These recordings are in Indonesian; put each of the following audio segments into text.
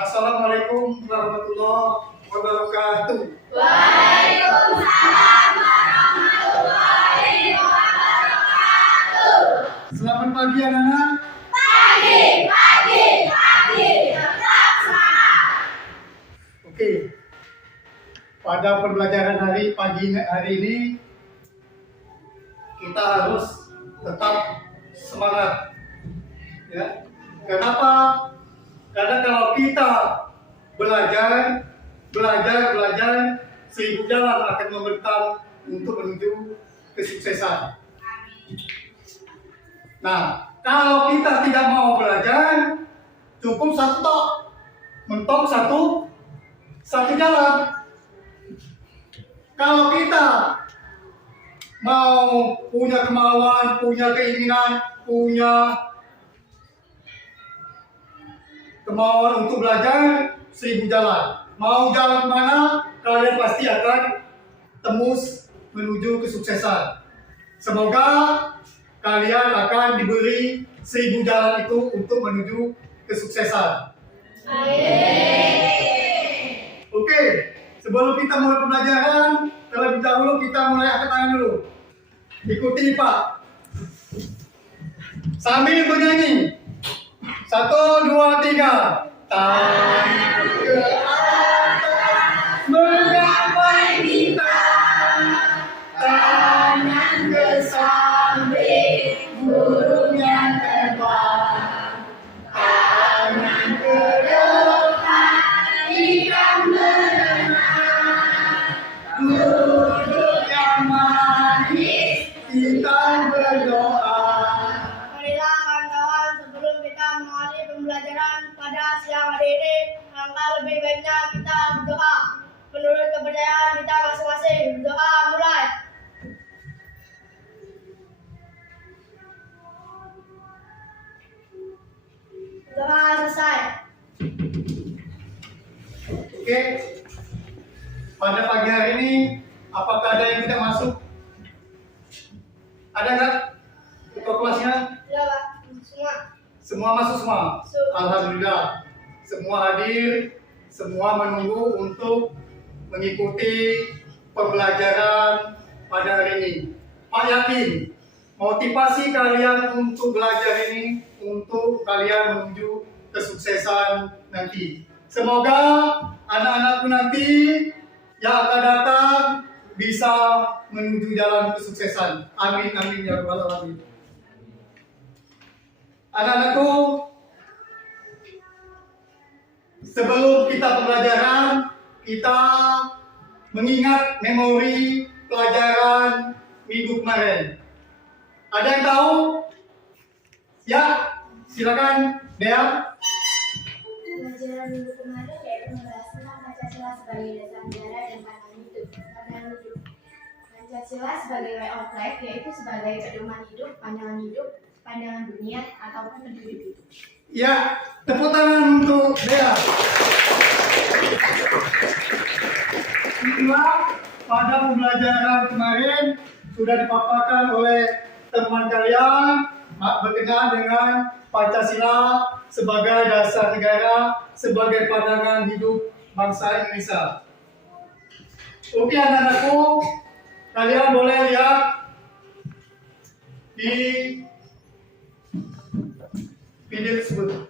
Assalamualaikum warahmatullahi wabarakatuh. Waalaikumsalam warahmatullahi wabarakatuh. Selamat pagi anak-anak. Pagi. Tetap semangat. Oke. Pada pembelajaran pagi hari ini kita harus tetap semangat. Ya. Kenapa? Karena kalau kita belajar, seribu jalan akan membentang untuk menuju kesuksesan. Nah, kalau kita tidak mau belajar, cukup mentok satu jalan. Kalau kita mau punya kemauan, punya keinginan, punya kemauan untuk belajar, seribu jalan. Mau jalan kemana, kalian pasti akan tembus menuju kesuksesan. Semoga kalian akan diberi seribu jalan itu untuk menuju kesuksesan. Amin. Oke, sebelum kita mulai pembelajaran, terlebih dahulu kita mulai angkat tangan dulu. Ikuti Pak. Sambil bernyanyi. 1, 2, 3. Tangan ke atas menggapai bintang. Tangan ke samping burung yang terbang. Tangan ke depan ikan berenang. Duduk yang manis kita berdoa. Marilah kawan-kawan, sebelum kita mengawali pembelajaran pada siang hari ini, alangkah lebih baiknya kita berdoa. Menurut kepercayaan kita masing-masing, berdoa mulai. Doa selesai. Oke. Pada pagi hari ini, apakah ada yang tidak masuk? Ada nggak? Ketua kelasnya? Ya Pak, semua. Semua masuk semua? Masuk. Alhamdulillah. Semua hadir, semua menunggu untuk mengikuti pembelajaran pada hari ini. Pak yakin, motivasi kalian untuk belajar ini untuk kalian menuju kesuksesan nanti. Semoga anak-anakku nanti yang akan datang bisa menuju jalan kesuksesan. Amin, amin ya rabbal alamin. Anak-anakku, sebelum kita pembelajaran, kita mengingat memori pelajaran minggu kemarin. Ada yang tahu? Ya, silakan, Dea. Pelajaran minggu kemarin yaitu membahas tentang Pancasila sebagai dasar negara dan pandangan hidup. Pancasila sebagai way of life yaitu sebagai pedoman hidup, pandangan dunia ataupun pendiri hidup. Ya, tepuk tangan untuk Dea. Itulah pada pembelajaran kemarin sudah dipaparkan oleh teman kalian berkenaan dengan Pancasila sebagai dasar negara, sebagai pandangan hidup bangsa Indonesia. Oke anak-anakku, kalian boleh lihat di video tersebut.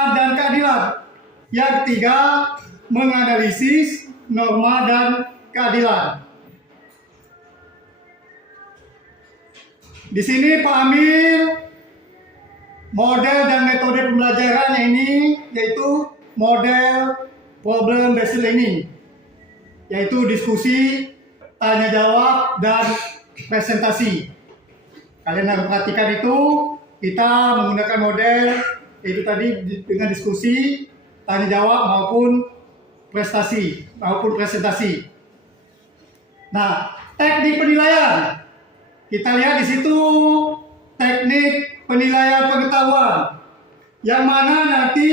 Dan keadilan. Yang ketiga, menganalisis norma dan keadilan. Di sini Pak Amir, model dan metode pembelajaran ini yaitu model problem based learning, yaitu diskusi, tanya jawab, dan presentasi. Kalian harus perhatikan itu, kita menggunakan model itu tadi dengan diskusi, tanya jawab maupun presentasi. Nah, teknik penilaian. Kita lihat di situ teknik penilaian pengetahuan. Yang mana nanti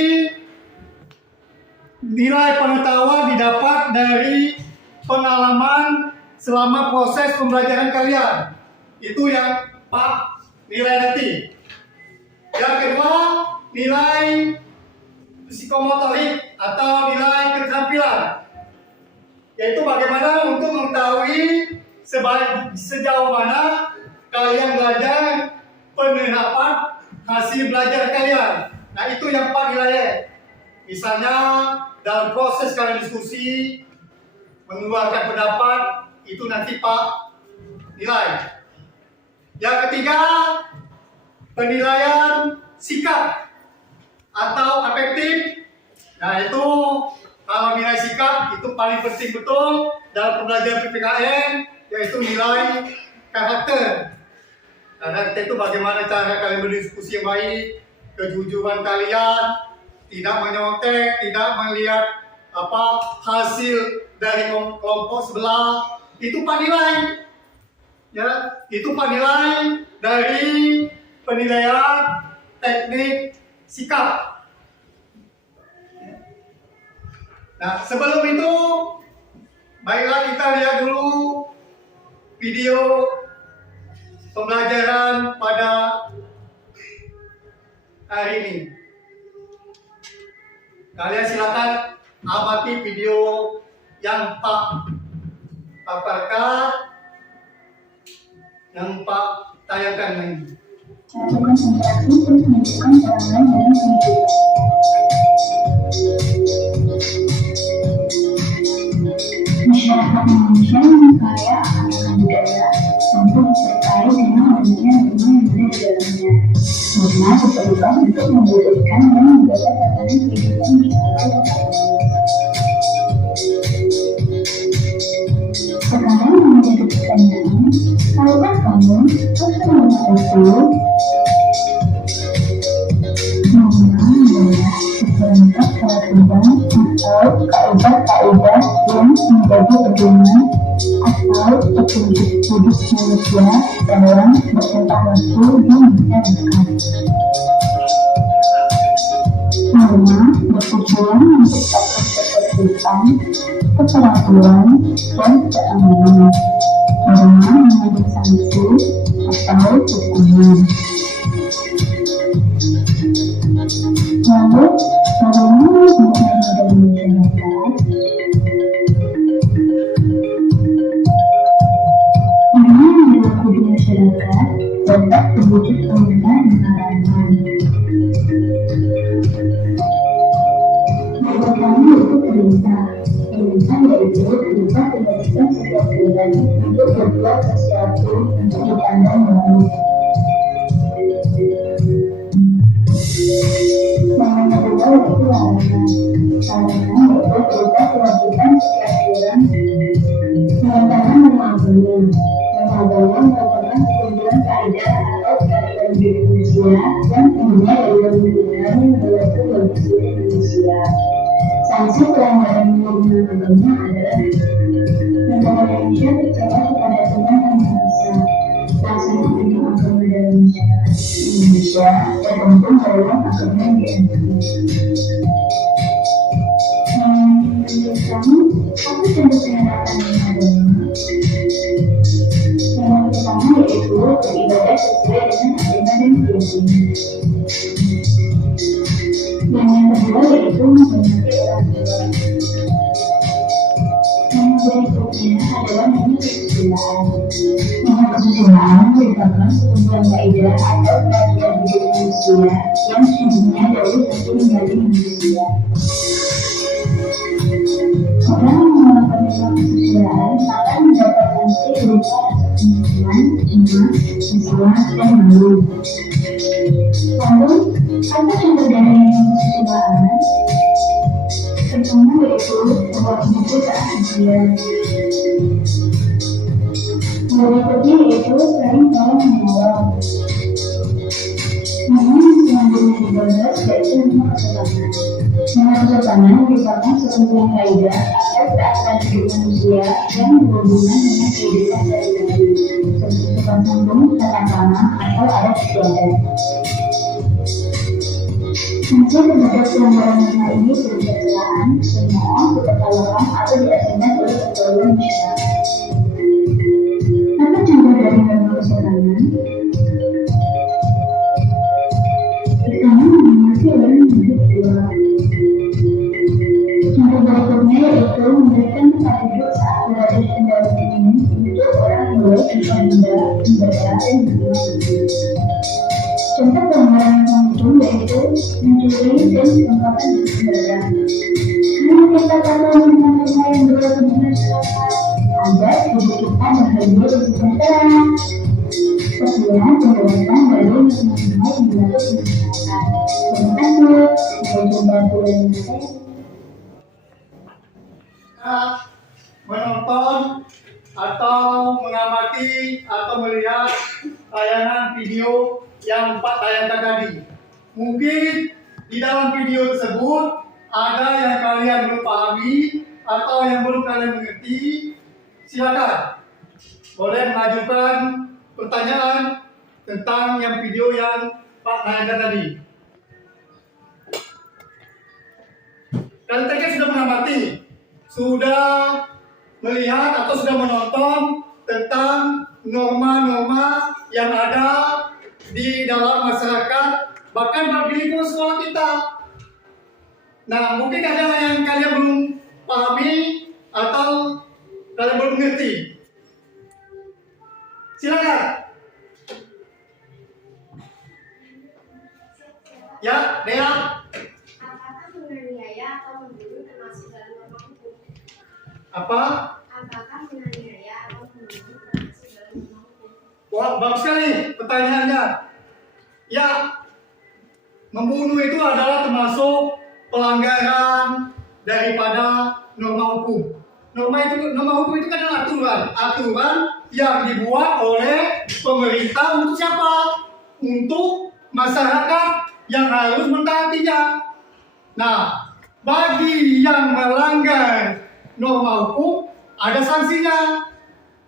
nilai pengetahuan didapat dari pengalaman selama proses pembelajaran kalian. Itu yang Pak nilai nanti. Yang kedua, nilai psikomotorik atau nilai keterampilan. Yaitu bagaimana untuk mengetahui sejauh mana kalian belajar, penerapan hasil belajar kalian. Nah, itu yang Pak nilai. Misalnya dalam proses kalian diskusi, mengeluarkan pendapat, itu nanti Pak nilai. Yang ketiga, penilaian sikap atau afektif. Nah, itu kalau nilai sikap itu paling penting betul dalam pembelajaran PPKN, yaitu nilai karakter. Karakter itu bagaimana cara kalian berdiskusi yang baik, kejujuran kalian, tidak menyontek, tidak melihat hasil dari kelompok sebelah. Itu Pak nilai. Ya, itu Pak nilai dari penilaian teknik sikap. Nah, sebelum itu, baiklah kita lihat dulu video pembelajaran pada hari ini. Kalian silakan amati video yang Pak paparkan, yang Pak tayangkan ini. Melakukan interaksi terus menunjukkan cara lain dalam kehidupan. Masyarakat Indonesia yang kaya akan budaya mampu disertai dengan adanya rumah yang ada di dalamnya. Karena diperlukan untuk mewujudkan dan menjaga tatanan kehidupan bersama lokal. Sekarang menjadi pertanyaan, tahukah kamu apa nama itu? Nama adalah seperangkat peraturan atau kaidah-kaidah yang menjadi pedoman atau petunjuk hidup manusia dalam bertentang waktu dan masyarakat. Norma bertujuan menciptakan ketertiban, keteraturan, dan keamanan. Norma mengandung sanksi atau hukuman. Lalu, bagaimana sebenarnya dalam masyarakat? Norma yang berlaku di masyarakat dapat terwujud penggunaan dan larangan. Kami itu perintah yaitu perintah memberikan sebuah pilihan untuk berbuat sesuatu untuk dipandang baik. Yang kedua yaitu larangan. Larangan yaitu perintah kewajiban setiap orang menyatakan mengabainya. Mengabainya merupakan ketentuan kaidah atau peraturan hidup manusia yang umumnya dalam hubungan yang berlaku bagi seluruh manusia. Sanksi pelanggaran menggunakan agama adalah negara Indonesia percaya kepada Tuhan Yang Maha Esa. Laksana penuh agama dalam masyarakat Indonesia tergantung dalam agama yang dianut. Menurut kamu, apa contoh penerapan agama? Yang pertama yaitu beribadah sesuai dengan agama dan keyakinan. Dan yang kedua yaitu menghormati orang tua. Yang berikutnya adalah nama kesusilaan. Nama kesusilaan merupakan sebuah kaidah atau peraturan hidup manusia yang sumbernya dari satu menjadi manusia. Orang yang melakukan nama kesusilaan akan mendapat sanksi berupa rasa kematian, cemas, masalah, dan malu. Lalu, apa contoh dari kesusilaan? Pertama yaitu sebuah buku keahlian. Berikutnya yaitu saling tolong menolong. Namun selanjutnya dibahas yaitu nama kesopanan. Nama kesopanan merupakan sebuah kaidah terkait peraturan hidup manusia yang berhubungan dengan kehidupan sehari-hari, seperti konsumsi, tata krama, atau adat istiadat. Sanksi terhadap pelanggaran norma ini berupa celaan, penyerang, ketertawakan, atau diagendakan oleh ketua masyarakat. Apa contoh dari norma kesopanan? Pertama, menghormati orang yang hidup di luar. Contoh berikutnya yaitu memberikan tempat duduk saat berada di kendaraan umum untuk orang yang boleh bisa membaca dan berdoa. Contoh pelanggaran hukum yaitu mencuri dan pengungkapan kendaraan. Hanya kita tahu tentang norma yang berlaku di masyarakat agar hidup kita bahagia dan sejahtera. Kedua, penjelasan dari norma yang berlaku di masyarakat. Terima kasih. Sampai jumpa di bulan menonton atau mengamati atau melihat tayangan video yang Pak tayangkan tadi. Mungkin di dalam video tersebut ada yang kalian belum pahami atau yang belum kalian mengerti. Silakan boleh mengajukan pertanyaan tentang yang video yang Pak tayangkan tadi. Kalian tadi sudah mengamati, sudah melihat atau sudah menonton tentang norma-norma yang ada di dalam masyarakat, bahkan di lingkungan sekolah kita. Nah, mungkin ada yang kalian belum pahami atau kalian belum mengerti. Silakan. Ya, Dea. Apakah menganiaya atau membunuh termasuk dalam norma hukum? Apa? Apakah menganiaya atau membunuh termasuk dalam norma hukum? Wah, bagus sekali pertanyaannya. Ya, membunuh itu adalah termasuk pelanggaran daripada norma hukum. Norma hukum itu kan adalah aturan yang dibuat oleh pemerintah untuk siapa? Untuk masyarakat yang harus mentaatinya. Nah, bagi yang melanggar norma hukum ada sanksinya.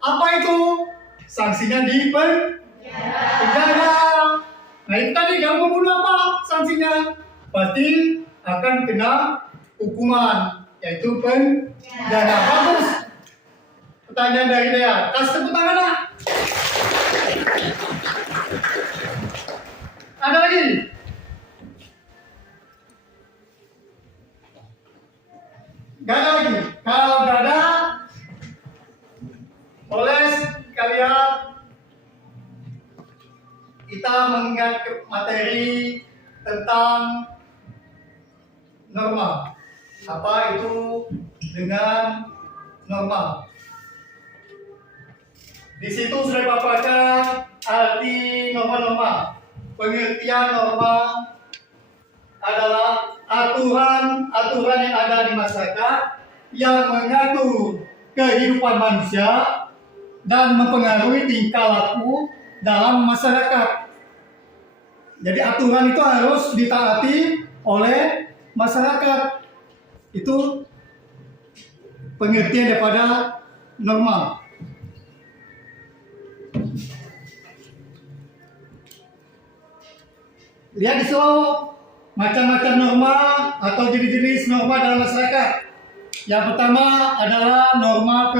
Apa itu? Sanksinya di penjara. Nah, itu tadi kalau membunuh apa sanksinya? Pasti akan kena hukuman, yaitu penjara. Bagus. Pertanyaan dari Dea. Kasih tepuk tangan lah. Ada lagi? Gak ada lagi. Kalau gak ada, boleh kalian kita mengingat materi tentang norma. Apa itu dengan norma? Di situ sudah baca arti norma-norma. Pengertian norma adalah aturan yang ada di masyarakat yang mengatur kehidupan manusia dan mempengaruhi tingkah laku dalam masyarakat. Jadi aturan itu harus ditaati oleh masyarakat. Itu pengertian daripada norma. Lihat di sini macam-macam norma atau jenis-jenis norma dalam masyarakat. Yang pertama adalah norma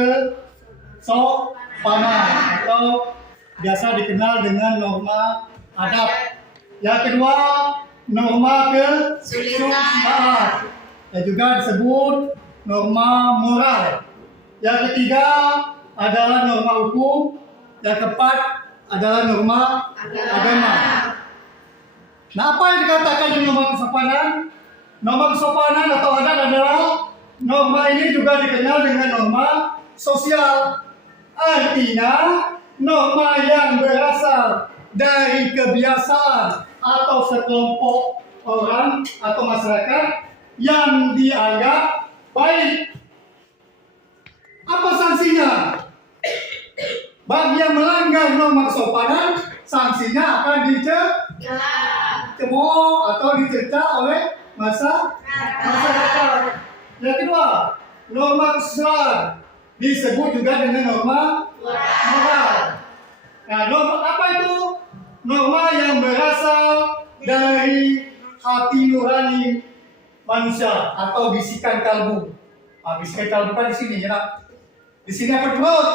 kesopanan atau biasa dikenal dengan norma adab. Yang kedua, norma kesusilaan dan juga disebut norma moral. Yang ketiga adalah norma hukum. Yang keempat adalah norma agama. Nah, apa yang dikatakan dengan norma kesopanan? Norma kesopanan atau adat adalah norma ini juga dikenal dengan norma sosial. Artinya, norma yang berasal dari kebiasaan atau sekelompok orang atau masyarakat yang dianggap baik. Apa sanksinya? Bagi yang melanggar norma kesopanan, sanksinya akan dicemooh atau dicerca oleh masyarakat. Yang kedua, Norma kesusilaan disebut juga dengan norma moral. Nah, norma apa itu? Norma yang berasal dari hati nurani manusia atau bisikan kalbu. Bisikan kalbu kan di sini ya. Nak? Di sini apa perut?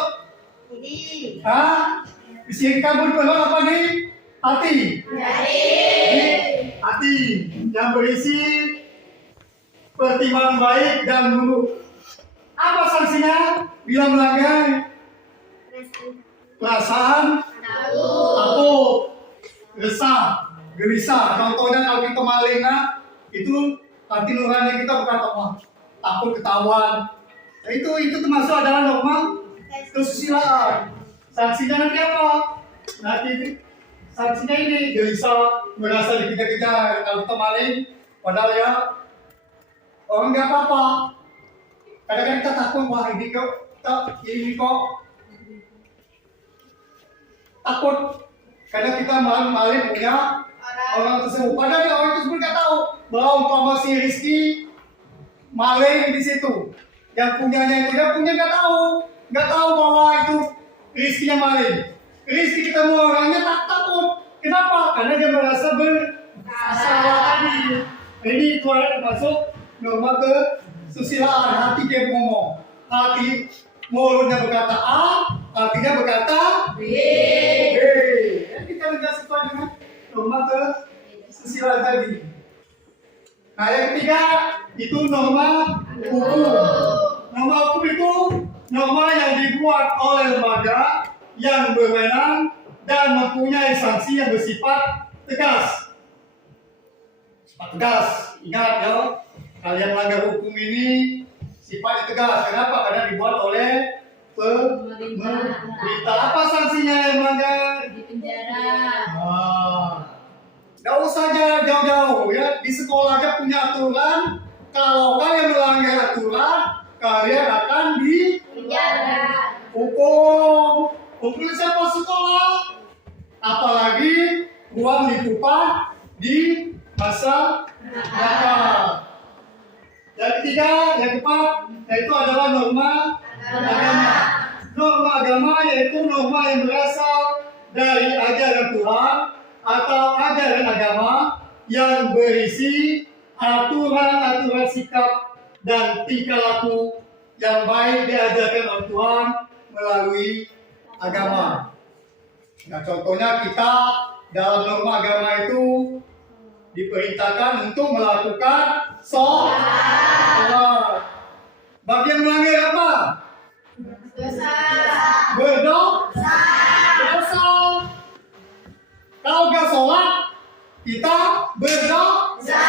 Bisikan kalbu di perut apa nih? Hati. Jadi, hati yang berisi pertimbangan baik dan buruk. Apa sanksinya bila melanggar? Perasaan takut, resah, gelisah. Contohnya kalau kita maling, itu hati nurani kita berkata, wah, takut ketahuan. Nah, itu termasuk adalah norma kesusilaan. Sanksinya nanti apa? Nanti sanksinya ini gelisah, merasa dikejar-kejar. Kalau kita maling, padahal ya orang nggak apa-apa. Kadang-kadang kita takut, wah ini kok takut karena kita maling punya orang tersebut. Padahal orang tersebut nggak tahu bahwa umpama si Rizky maling di situ, yang punyanya itu dia punya nggak tahu bahwa itu Rizky yang maling. Rizky ketemu orangnya takut. Kenapa? Karena dia merasa bersalah tadi. Ini itu masuk norma kesusilaan. Hati dia ngomong, hati mulutnya berkata A, hatinya berkata B. Kita tidak sesuai dengan norma kesusilaan tadi. Nah, yang ketiga itu norma hukum. Norma hukum itu norma yang dibuat oleh lembaga yang berwenang dan mempunyai sanksi yang bersifat tegas. Sifat tegas, ingat ya, kalian melanggar hukum ini sifatnya tegas. Kenapa? Karena dibuat oleh pemerintah. Apa sanksinya yang melanggar? Di penjara. Nggak usah jauh-jauh ya, di sekolah aja punya aturan. Kalau kalian melanggar aturan, kalian akan dihukum. Hukum siapa sekolah? Apalagi uang dikumpah di masa nakal. Yang ketiga, yang keempat, yaitu adalah norma agama. Norma agama yaitu norma yang berasal dari ajaran Tuhan atau ajaran agama yang berisi aturan-aturan sikap dan tingkah laku yang baik diajarkan oleh Tuhan melalui agama. Nah, contohnya kita dalam norma agama itu diperintahkan untuk melakukan sholat. Bagi yang melanggar apa? Berdosa. Kalau nggak sholat, kita berdosa.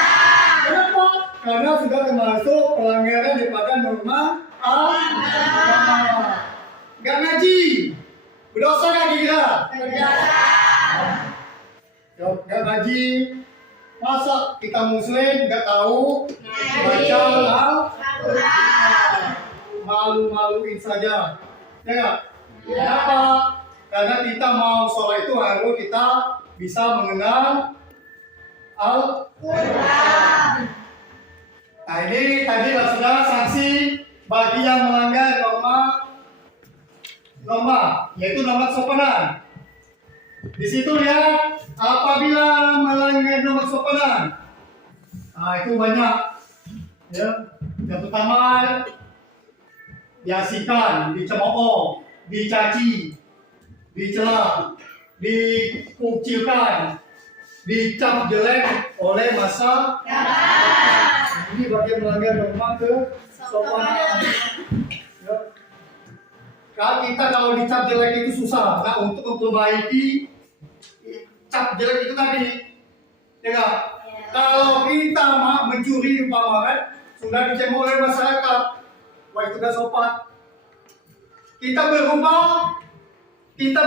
Kenapa? Karena sudah termasuk pelanggaran daripada norma agama. Nggak ngaji, berdosa nggak kita? Nggak ngaji, masa kita muslim nggak tahu baca Al-Quran? Malu-maluin saja, ya nggak? Kenapa? Karena kita mau sholat itu harus kita bisa mengenal Al-Quran. Nah, ini tadi sudah sanksi bagi yang melanggar norma, yaitu norma kesopanan. Di situ lihat, apabila melanggar norma kesopanan, nah itu banyak. Ya, yang pertama diasihkan, dicemooh, dicaci, dicela, dikucilkan, dicap jelek oleh masa. Ini bagian melanggar norma kesopanan. Ya. Kalau dicap jelek itu susah. Nah, untuk memperbaiki cap jelek itu tadi, ya nggak? Kalau kita mencuri umpama kan, sudah dicemooh oleh masyarakat, wah itu nggak sopan. Kita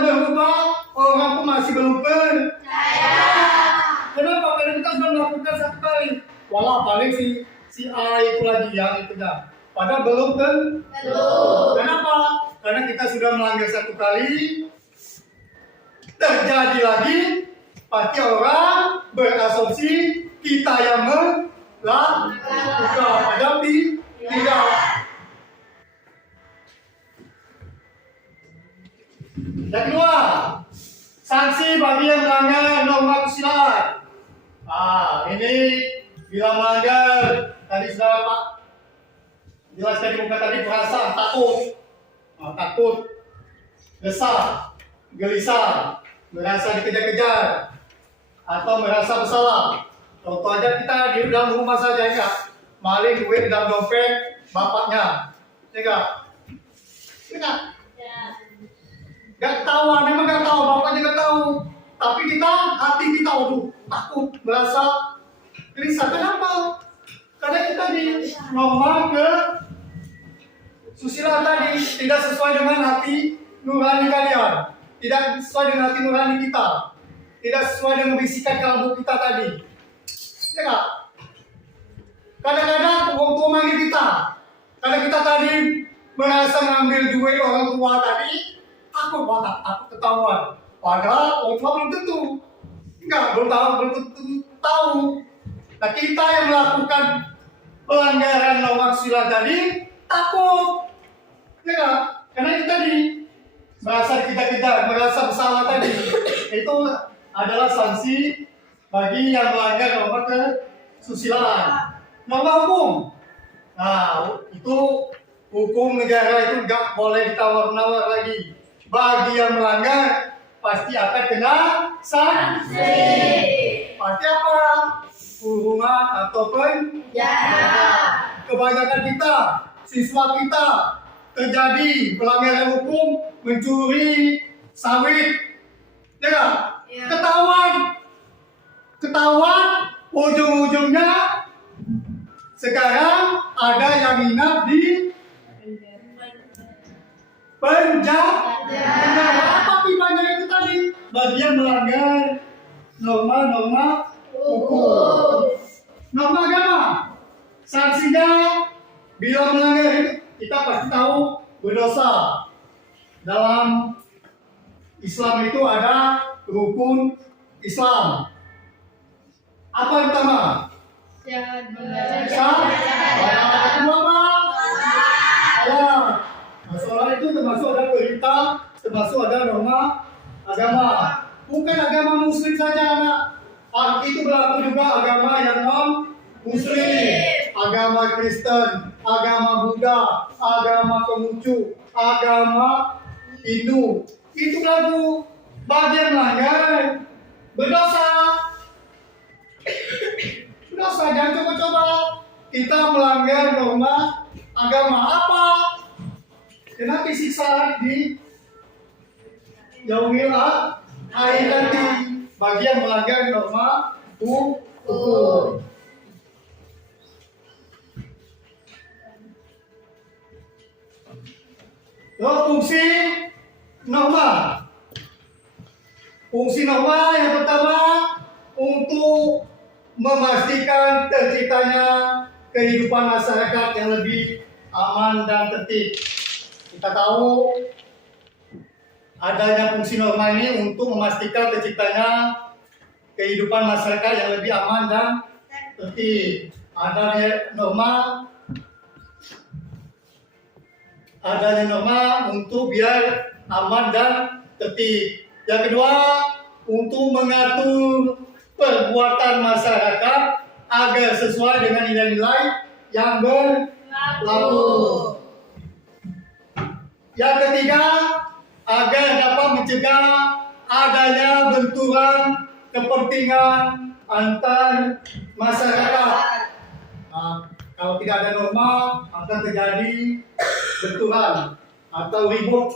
berubah, orang pun masih belum percaya. Kenapa? Karena kita sudah melakukan satu kali. Walau paling si A itu lagi yang itu dah. Padahal belum tentu. Kenapa? Karena kita sudah melanggar satu kali, terjadi lagi, pasti orang berasumsi kita yang melakukan. Padahal tidak. Yang kedua, sanksi bagi yang melanggar norma kesusilaan. Ini bila melanggar tadi sudah Pak jelaskan di muka tadi, perasaan takut, resah, gelisah, merasa dikejar-kejar, atau merasa bersalah. Contoh aja kita di dalam rumah saja enggak, maling duit di dalam dompet bapaknya, enggak? Enggak ketahuan, memang enggak tahu, bapaknya enggak tahu. Tapi hati kita, takut, merasa gelisah. Kenapa? Karena kita di norma ke susila tadi tidak sesuai dengan hati nurani kalian, tidak sesuai dengan hati nurani kita, tidak sesuai dengan bisikan kalbu kita tadi. Ya enggak? Kadang-kadang orang tua manggil kita, karena kita tadi merasa mengambil duit orang tua tadi, takut ketahuan. Padahal orang tua belum tentu, belum tentu tahu. Nah, kita yang melakukan pelanggaran norma kesusilaan tadi takut, ya enggak? Karena kita merasa dikejar-kejar, merasa bersalah tadi. Itu adalah sanksi bagi yang melanggar norma kesusilaan. Norma hukum. Nah, itu hukum negara itu nggak boleh ditawar-menawar lagi. Bagi yang melanggar pasti akan kena sanksi. Pasti apa? Kurungan atau penjara. Kebanyakan kita, siswa kita terjadi pelanggaran hukum, mencuri sawit, ya nggak? Ya. Ketahuan, ujung-ujungnya sekarang ada yang nginap di penjara. Apa pibanya itu tadi? Bagian melanggar norma-norma hukum. Norma agama, sanksinya bila melanggar itu kita pasti tahu berdosa. Dalam Islam itu ada rukun Islam. Apa yang pertama? Sholat itu termasuk ada perintah, termasuk ada norma agama. Bukan agama Muslim saja, anak. Itu berlaku juga agama yang non-Muslim, agama Kristen, agama Buddha, agama Konghucu, agama Hindu. Itu berlaku. Bagian melanggar berdosa. Jangan coba-coba kita melanggar norma agama. Apa? Kenapa siksa di yaumil akhir nanti bagi yang melanggar norma hukum. Fungsi norma. Fungsi norma yang pertama untuk memastikan terciptanya kehidupan masyarakat yang lebih aman dan tertib. Kita tahu adanya fungsi norma ini untuk memastikan terciptanya kehidupan masyarakat yang lebih aman dan tertib. Adanya norma untuk biar aman dan tertib. Yang kedua, untuk mengatur perbuatan masyarakat agar sesuai dengan nilai-nilai yang berlaku. Yang ketiga, agar dapat mencegah adanya benturan kepentingan antar masyarakat. Kalau tidak ada norma, akan terjadi benturan atau ribut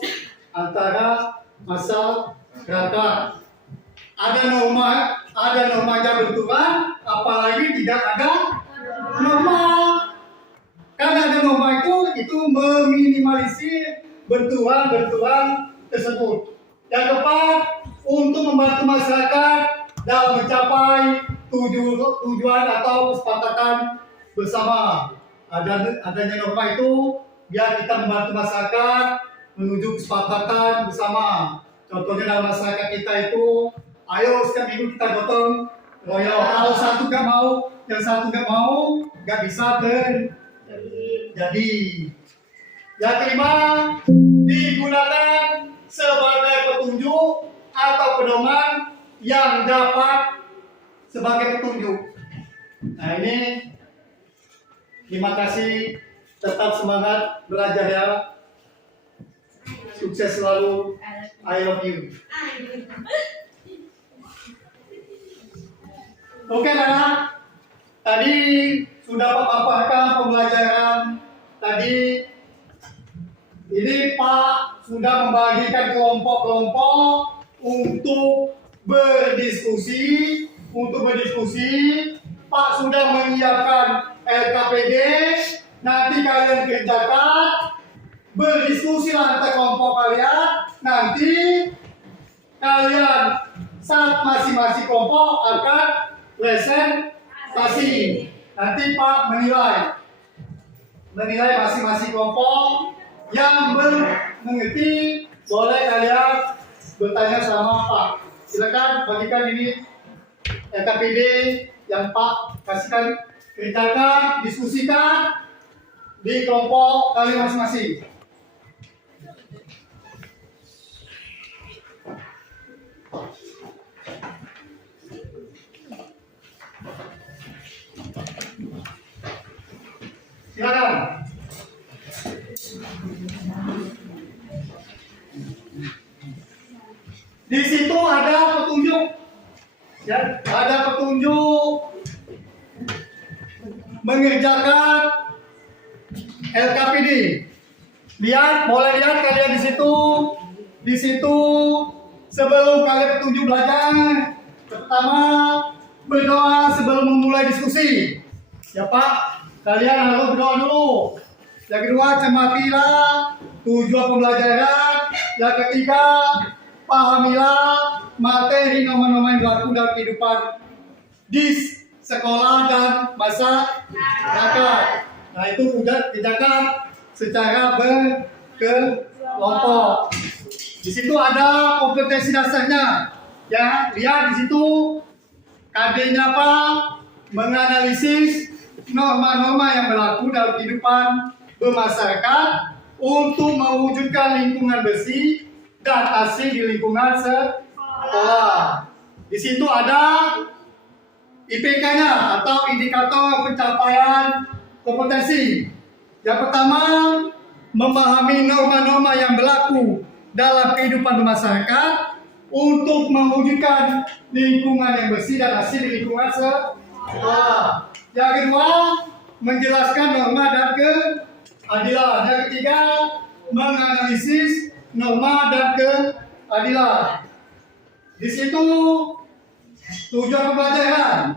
antara masyarakat. Ada normanya benturan, apalagi tidak ada norma. Karena ada norma itu meminimalisir benturan tersebut. Yang keempat, untuk membantu masyarakat dalam mencapai tujuan atau kesepakatan bersama. Adanya norma itu biar kita membantu masyarakat menuju kesepakatan bersama. Contohnya dalam masyarakat kita itu, ayo setiap minggu kita gotong royong. Kalau satu nggak mau, yang satu nggak mau, nggak bisa terjadi. Yang kelima, digunakan sebagai petunjuk petunjuk atau pedoman yang dapat sebagai petunjuk. Nah ini, terima kasih, tetap semangat belajar ya. Sukses selalu. I love you. Oke anak, tadi sudah paparkan pembelajaran tadi. Ini Pak sudah membagikan kelompok-kelompok untuk berdiskusi. Pak sudah menyiapkan LKPD. Nanti kalian kerjakan, berdiskusilah antar kelompok kalian. Nanti kalian saat masing-masing kelompok akan presentasi. Nanti Pak menilai masing-masing kelompok. Yang mengerti boleh kalian bertanya sama Pak. Silakan bagikan ini LKPD yang Pak kasihkan, kerjakan, diskusikan di kelompok kalian masing-masing. Silakan. Di situ ada petunjuk, ya, ada petunjuk mengerjakan LKPD. Lihat, boleh lihat kalian di situ. Di situ sebelum kalian petunjuk belajar, pertama berdoa sebelum memulai diskusi. Ya Pak, kalian harus berdoa dulu. Yang kedua, cermatilah tujuan pembelajaran. Yang ketiga, pahamilah materi norma-norma yang berlaku dalam kehidupan di sekolah dan masyarakat. Nah itu udah kerjakan secara berkelompok. Di situ ada kompetensi dasarnya. Ya, lihat di situ KD-nya apa? Menganalisis norma-norma yang berlaku dalam kehidupan bermasyarakat untuk mewujudkan lingkungan bersih dan asri di lingkungan sekolah. Di situ ada IPK-nya atau indikator pencapaian kompetensi. Yang pertama, memahami norma-norma yang berlaku dalam kehidupan bermasyarakat untuk mewujudkan lingkungan yang bersih dan asri di lingkungan sekolah. Yang kedua, menjelaskan norma dan keadilan. Yang ketiga, menganalisis norma dan keadilan. Di situ tujuan pembelajaran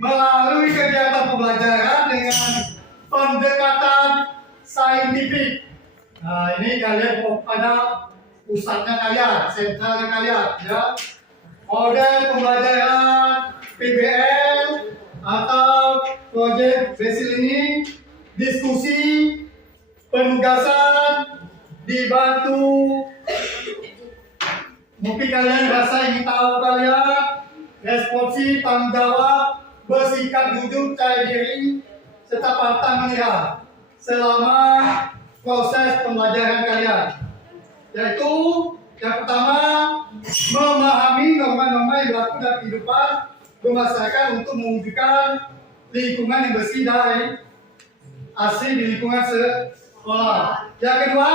melalui kegiatan pembelajaran dengan pendekatan saintifik. Nah ini kalian pada pusatnya kalian, sentralnya kalian, ya. Model pembelajaran PBL atau proyek Basil ini, diskusi, penugasan, dibantu. Mungkin kalian rasa ingin tahu kalian, responsif, tanggung jawab, bersikap jujur, percaya diri, serta pantang menyerah selama proses pembelajaran kalian. Yaitu yang pertama, memahami norma-norma yang berlaku dalam kehidupan bermasyarakat untuk mewujudkan lingkungan yang bersih dan asri di lingkungan sekolah. Yang kedua,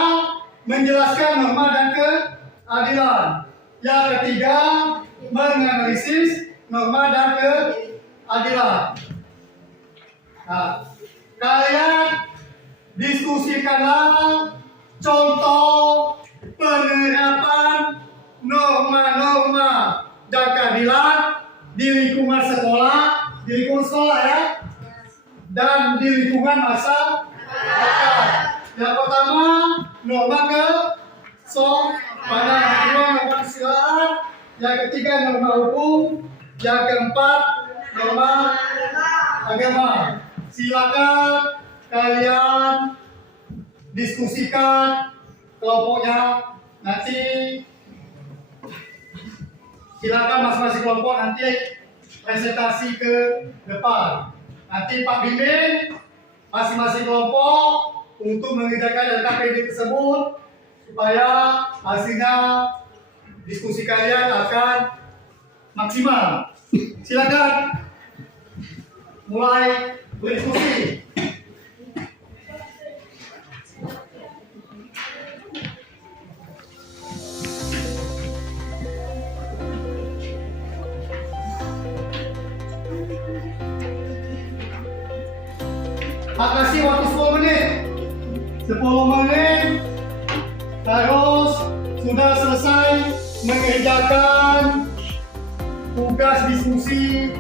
menjelaskan norma dan keadilan. Yang ketiga, menganalisis norma dan keadilan. Nah, kalian diskusikanlah contoh penerapan norma-norma dan keadilan di lingkungan sekolah, ya, dan di lingkungan masyarakat. Yang pertama, norma kesopanan. Yang kedua, norma kesusilaan. Yang ketiga, norma hukum. Yang keempat, norma agama. Silakan kalian diskusikan kelompoknya. Nanti silakan masing-masing kelompok nanti presentasi ke depan. Nanti Pak bimbing masing-masing kelompok untuk mengerjakan LKPD tersebut supaya hasilnya diskusi kalian akan maksimal. Silakan mulai berdiskusi. Kasih waktu 10 menit. 10 menit. Terus sudah selesai mengerjakan tugas diskusi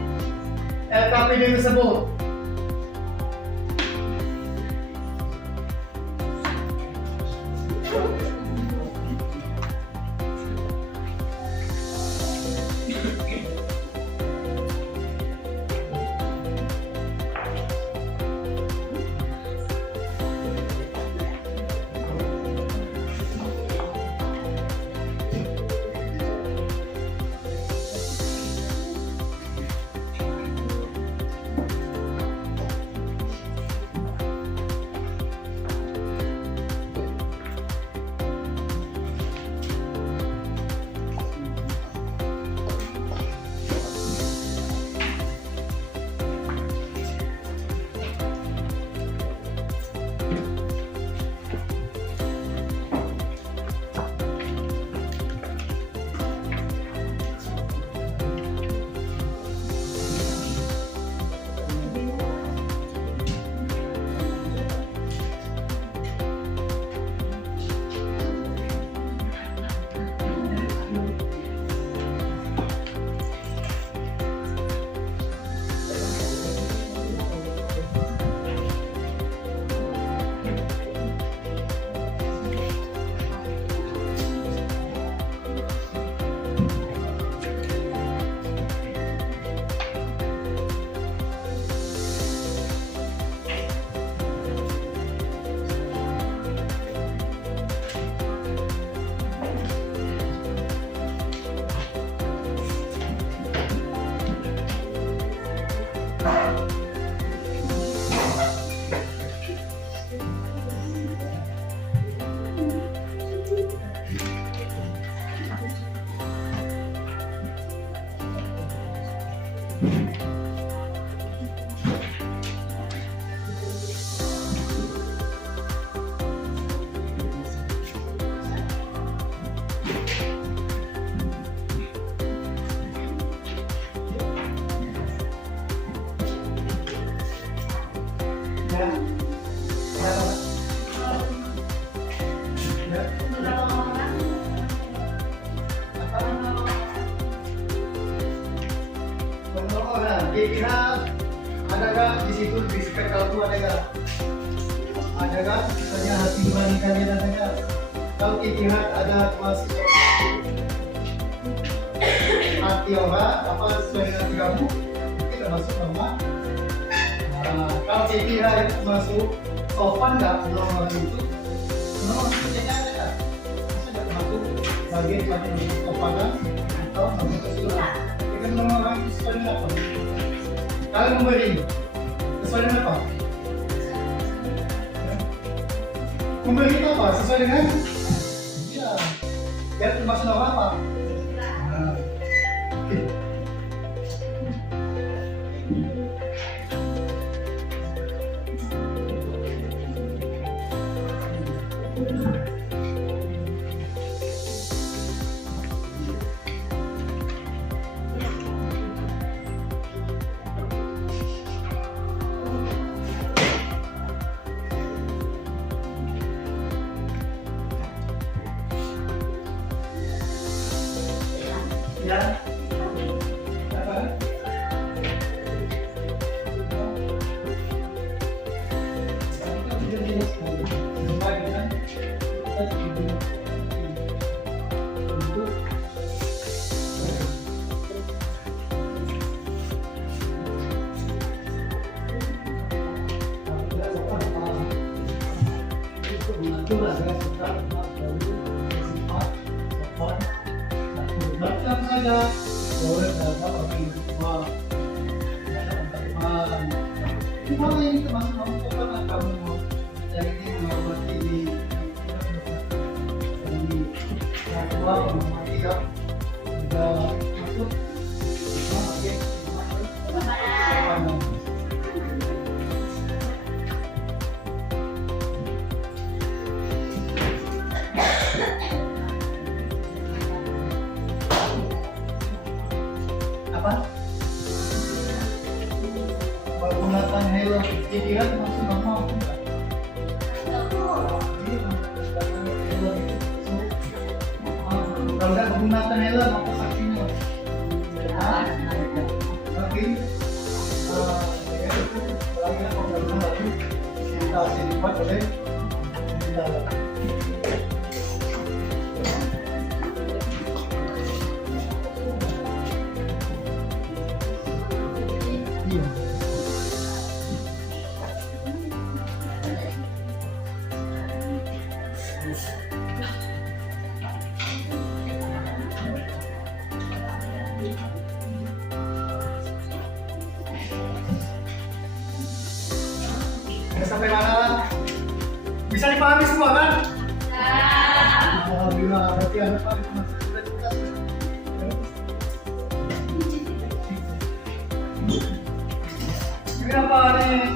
LKPD tersebut. Kira-kira ada nggak di situ bisikan kalbu ada nggak? Ada nggak? Hanya hati nurani kalian ada nggak? Kalau kira ada mahasiswa hati orang apa sesuai dengan hati kamu kita masuk nama. Kalau kira itu masuk sopan nggak normal itu? Normal saja ada nggak? Bisa masuk bagian sopan atau masuk ke situ? Kita normal itu sesuai dengan apa? Kalian memberi sesuai dengan apa? Memberi itu apa? Sesuai dengan? Ya, ya termasuk nama apa? Nah. Ya. Apa? Lakukan saja boleh dapat orang yang tua, teman. Cuma ini teman-teman karena kamu yang ini menghormati ini, yang tua menghormati ya. sudah masuk. Oke. Apa? Menggunakan helm istirahat masih normal enggak? Kalau nggak menggunakan helm apa saksinya? Tapi lagi penggunaan lagi kita dibuat oleh dalam. Iya. Udah sampai mana? Bisa dipahami semua kan? Alhamdulillah, berarti Anda pahami semua. Ini apa nih?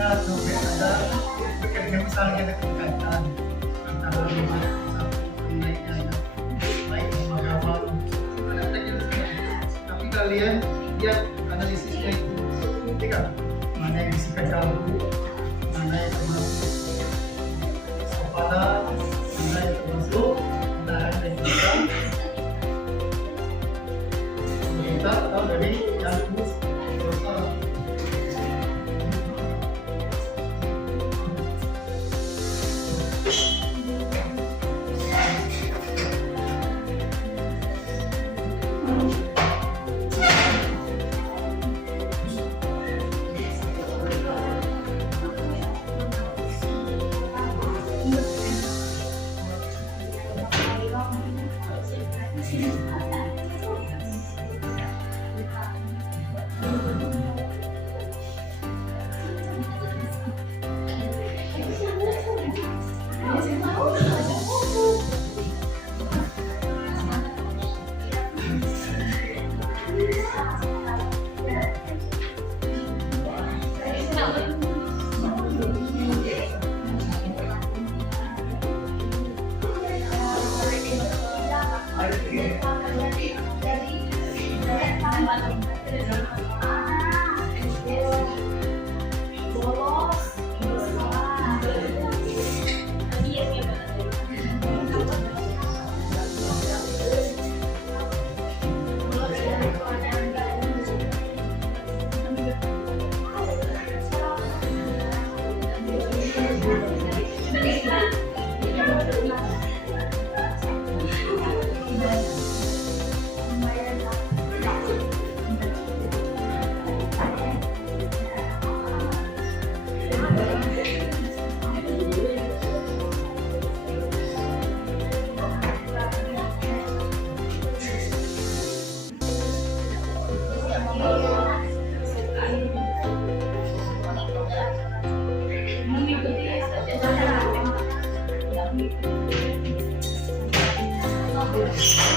Nah, sampai ada bekerja misalnya ada kaitan antara bagaimana naiknya baik pemagaman ada tekniknya. Tapi kalian lihat analisisnya itu ketika mana yang disikat kalbu, mana yang termasuk kepala, mana yang termasuk kendaraan dan juga kita tahu dari kalbu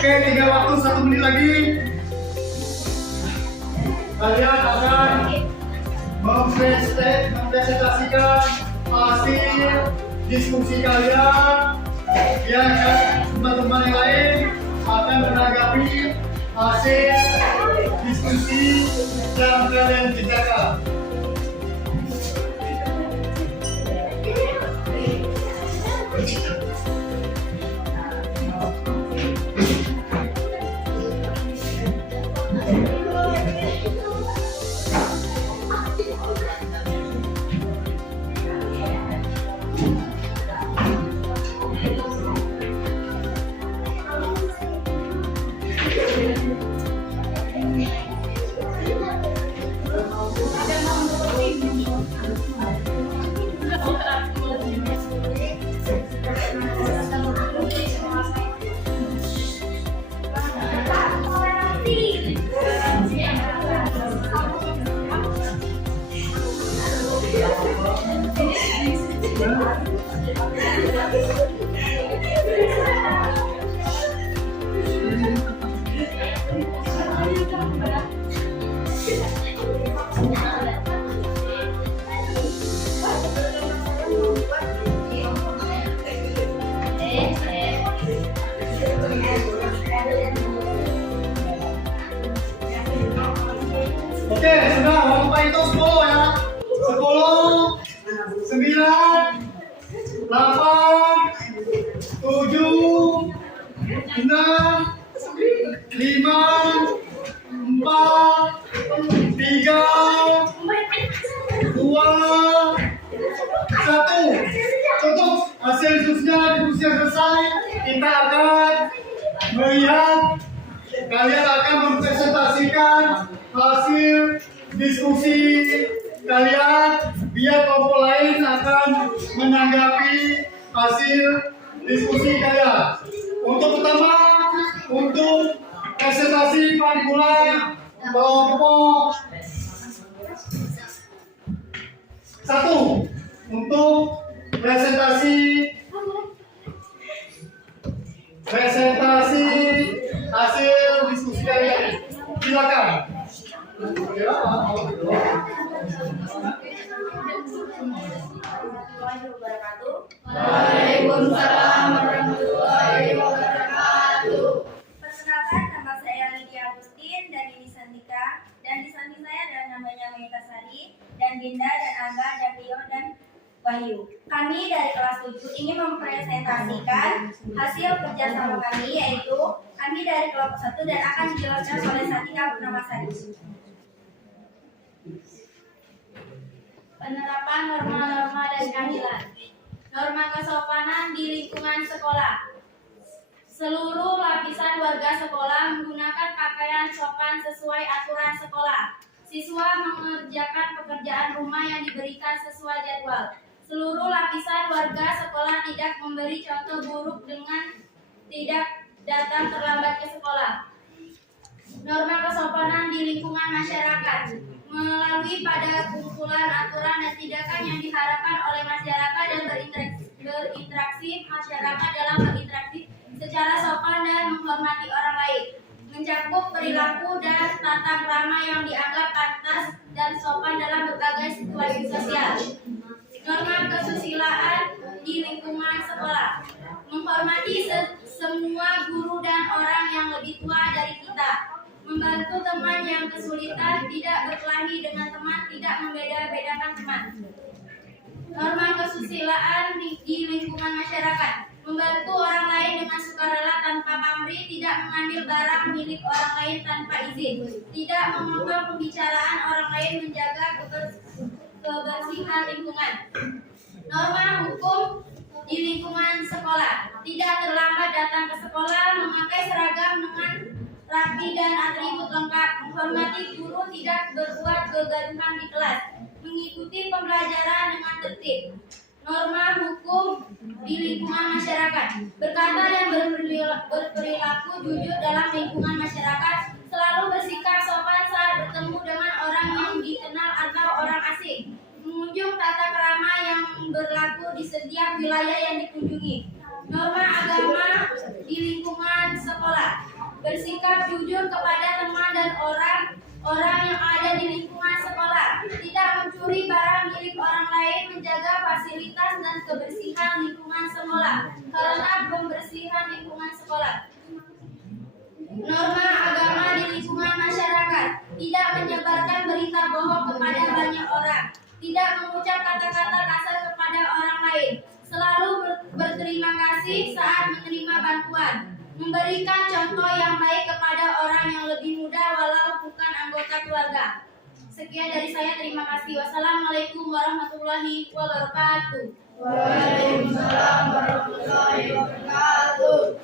Oke, tinggal waktu 1 menit lagi. Kalian akan mempresentasikan hasil diskusi kalian. Biar teman-teman yang lain akan menanggapi hasil diskusi yang kalian kerjakan. Oke, sudah lupa itu 10 ya. 10, 9, 8, 7, 6, 5, 4, 3, 2, 1. Tutup hasil diskusi selesai. Kita akan melihat, kalian akan mempresentasikan hasil diskusi kalian, biar kelompok lain akan menanggapi hasil diskusi kalian. Untuk pertama, untuk presentasi partikular kelompok 1, untuk presentasi hasil diskusi kalian. Silakan. Waalaikumsalam warahmatullahi wabarakatuh. Perkenalkan, nama saya Lydia Agustin dan ini Santika, dan di samping saya adalah namanya Meita Sari, dan Dinda, dan Angga, dan Rio, dan Wahyu. Kami dari kelas 7 ingin mempresentasikan hasil kerjasama kami, yaitu kami dari kelompok 1 dan akan dijelaskan oleh Santika Purnamasari. Penerapan norma-norma dan keadilan. Norma kesopanan di lingkungan sekolah. Seluruh lapisan warga sekolah menggunakan pakaian sopan sesuai aturan sekolah. Siswa mengerjakan pekerjaan rumah yang diberikan sesuai jadwal. Seluruh lapisan warga sekolah tidak memberi contoh buruk dengan tidak datang terlambat ke sekolah. Norma kesopanan di lingkungan masyarakat. Melalui pada kumpulan aturan dan tindakan yang diharapkan oleh masyarakat dan berinteraksi masyarakat dalam berinteraksi secara sopan dan menghormati orang lain, mencakup perilaku dan tata krama yang dianggap pantas dan sopan dalam berbagai situasi sosial. Norma kesusilaan di lingkungan sekolah. Menghormati semua guru dan orang yang lebih tua dari kita. Membantu teman yang kesulitan, tidak berkelahi dengan teman, tidak membeda-bedakan teman. Norma kesusilaan di lingkungan masyarakat. Membantu orang lain dengan sukarela tanpa pamrih, tidak mengambil barang milik orang lain tanpa izin, tidak memotong pembicaraan orang lain, menjaga kebersihan lingkungan. Norma hukum di lingkungan sekolah. Tidak terlambat datang ke sekolah, memakai seragam dengan rapi dan atribut lengkap, menghormati guru, tidak berbuat kegaduhan di kelas, mengikuti pembelajaran dengan tertib. Norma hukum di lingkungan masyarakat. Berkata dan berperilaku jujur dalam lingkungan masyarakat, selalu bersikap sopan saat bertemu dengan orang yang dikenal atau orang asing, mengunjung tata krama yang berlaku di setiap wilayah yang dikunjungi. Norma agama di lingkungan sekolah. bersikap jujur kepada teman dan orang yang ada di lingkungan sekolah, tidak mencuri barang milik orang lain, menjaga fasilitas dan kebersihan lingkungan sekolah karena pembersihan lingkungan sekolah. Norma agama di lingkungan masyarakat, tidak menyebarkan berita bohong kepada banyak orang, tidak mengucap kata-kata kasar kepada orang lain, selalu berterima kasih saat menerima bantuan, memberikan contoh yang baik kepada orang yang lebih muda walau bukan anggota keluarga. Sekian dari saya, terima kasih. Wassalamualaikum warahmatullahi wabarakatuh. Waalaikumsalam warahmatullahi wabarakatuh.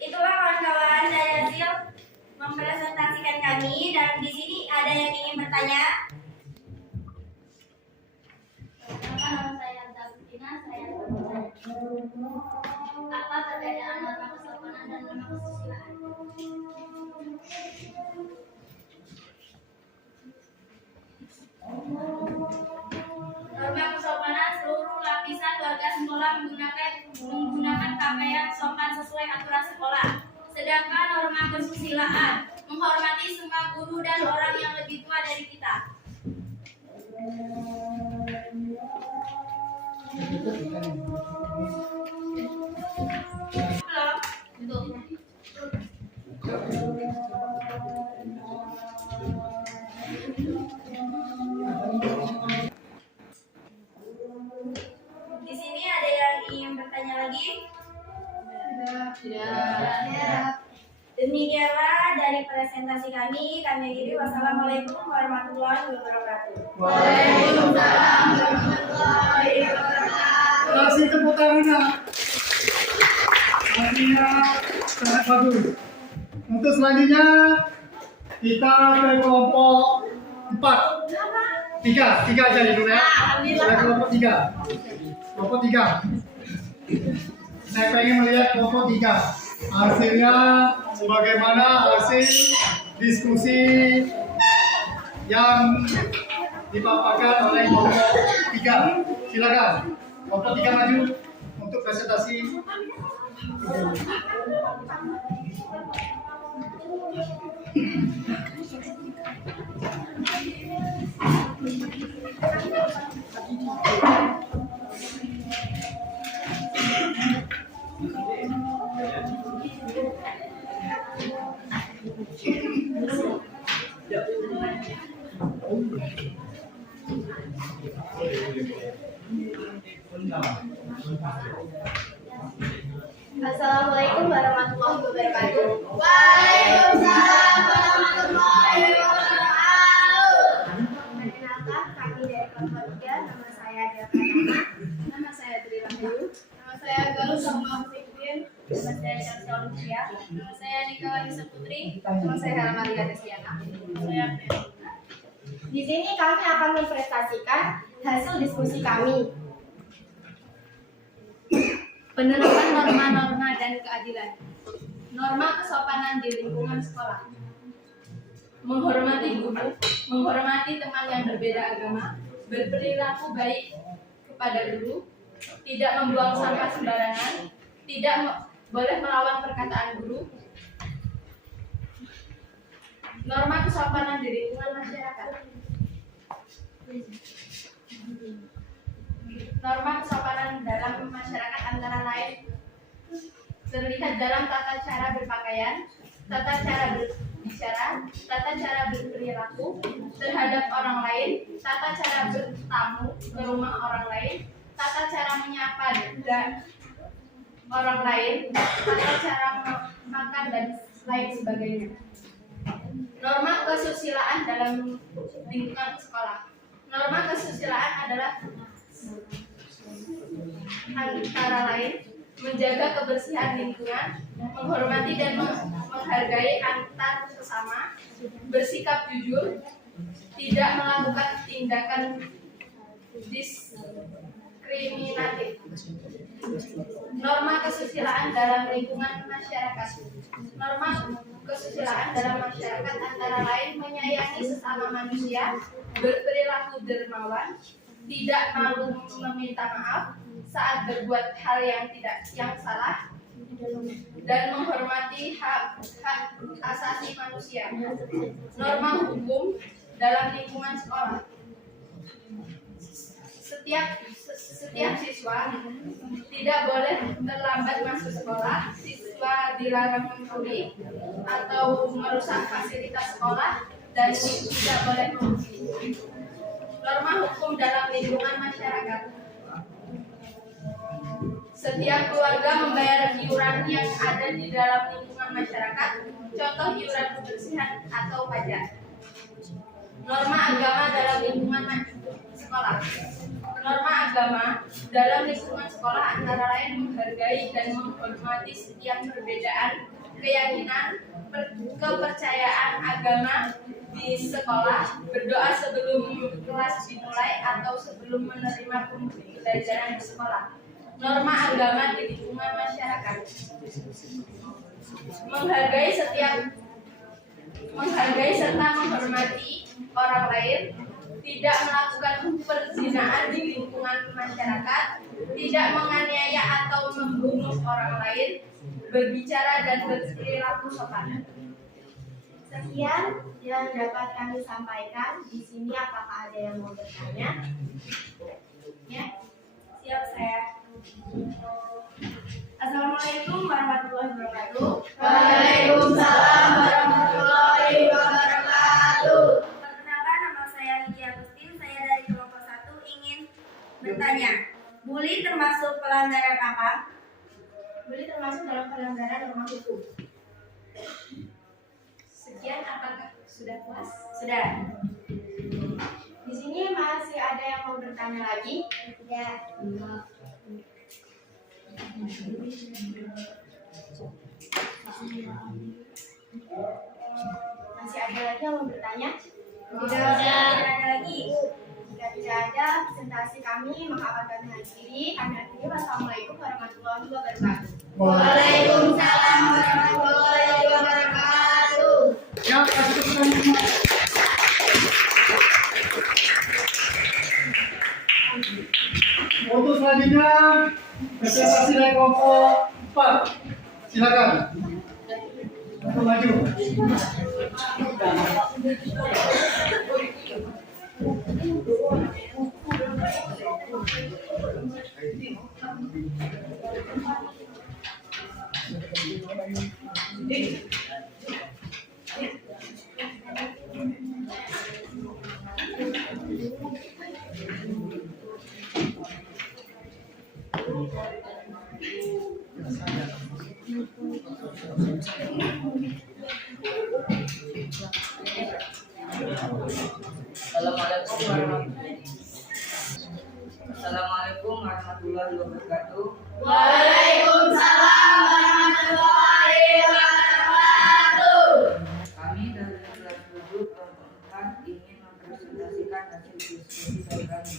Itulah kawan-kawan dari hasil mempresentasikan kami, dan di sini ada yang ingin bertanya. Nama saya Davina, saya apa perbedaan norma kesopanan dan norma kesusilaan? Norma kesopanan, seluruh lapisan warga sekolah menggunakan pakaian sopan sesuai aturan sekolah. Sedangkan norma kesusilaan, menghormati semua guru dan orang yang lebih tua dari kita. Belum. Di sini ada yang ingin bertanya lagi? Tidak. Demikianlah dari presentasi kami akhiri. Wassalamualaikum warahmatullahi wabarakatuh. Waalaikumsalam warahmatullahi wabarakatuh. Kasih tepuk tangan. Artinya sangat bagus. Untuk selanjutnya kita ke kelompok 4. Tiga aja dulu ya. Kita kelompok 3. Kelompok 3. Saya pengen melihat kelompok 3. Hasilnya bagaimana hasil diskusi yang dipaparkan oleh kelompok 3. Silakan. Kelompok 3 maju untuk presentasi. Assalamualaikum warahmatullahi wabarakatuh. Waalaikumsalam warahmatullahi wabarakatuh. Perkenalkan, kami dari kelompok 3. Nama saya Devana. Nama saya Tri Wahyu. Nama saya Galus Sama Fikrin. Nama saya Syamsi Olympia. Nama saya Nika Wanisa Putri. Nama saya Helmaria Desiana. Saya Di sini kami akan mempresentasikan hasil diskusi kami. penerapan norma-norma dan keadilan. Norma kesopanan di lingkungan sekolah. Menghormati guru, menghormati teman yang berbeda agama, berperilaku baik kepada guru, tidak membuang sampah sembarangan, tidak boleh melawan perkataan guru. Norma kesopanan di lingkungan masyarakat. Norma kesopanan dalam masyarakat antara lain terlihat dalam tata cara berpakaian, tata cara berbicara, tata cara berperilaku terhadap orang lain, tata cara bertamu ke rumah orang lain, tata cara menyapa dan orang lain, tata cara makan dan lain sebagainya. Norma kesusilaan dalam lingkungan sekolah. Norma kesusilaan adalah antara lain menjaga kebersihan lingkungan, menghormati dan menghargai antar sesama, bersikap jujur, tidak melakukan tindakan diskriminatif. Norma kesusilaan dalam lingkungan masyarakat. Norma kesusilaan dalam masyarakat antara lain menyayangi sesama manusia, berperilaku dermawan, tidak malu meminta maaf saat berbuat hal yang salah, dan menghormati hak asasi manusia. Norma hukum dalam lingkungan sekolah. Setiap siswa tidak boleh terlambat masuk sekolah. Siswa dilarang mencuri atau merusak fasilitas sekolah dan tidak boleh mengungsi. Norma hukum dalam lingkungan masyarakat. Setiap keluarga membayar iuran yang ada di dalam lingkungan masyarakat, contoh iuran kebersihan atau pajak. Norma agama dalam lingkungan sekolah. Norma agama dalam lingkungan sekolah antara lain menghargai dan menghormati setiap perbedaan keyakinan, kepercayaan agama di sekolah, berdoa sebelum kelas dimulai atau sebelum menerima pembelajaran di sekolah. Norma agama di lingkungan masyarakat. Menghargai serta menghormati orang lain, tidak melakukan perzinaan di lingkungan masyarakat, tidak menganiaya atau membunuh orang lain, berbicara dan berperilaku sopan. Sekian yang dapat kami sampaikan. Di sini apakah ada yang mau bertanya? Ya. Siap saya. Assalamualaikum warahmatullahi wabarakatuh. Waalaikumsalam warahmatullahi wabarakatuh. Perkenalkan, nama saya Lydia Agustin. Saya dari kelompok 1 ingin bertanya. Bully termasuk pelanggaran apa? Bully termasuk dalam pelanggaran norma hukum. Sekian, apakah sudah puas? Sudah. Di sini masih ada yang mau bertanya lagi? Ya. Masih ada lagi yang mau bertanya? Tidak ada lagi. Jika tidak ada, presentasi kami maka kami akhiri. Kami akhiri. Wassalamualaikum warahmatullahi wabarakatuh. Waalaikumsalam warahmatullahi wabarakatuh. Ya, kasih tepuk tangan. Untuk selanjutnya presentasi dari kelompok 4. Silakan. Untuk maju. Assalamualaikum warahmatullahi wabarakatuh. Waalaikumsalam warahmatullahi wabarakatuh. Kami dari kelas 7 kelompok 4 ingin mempresentasikan hasil diskusi dari kami.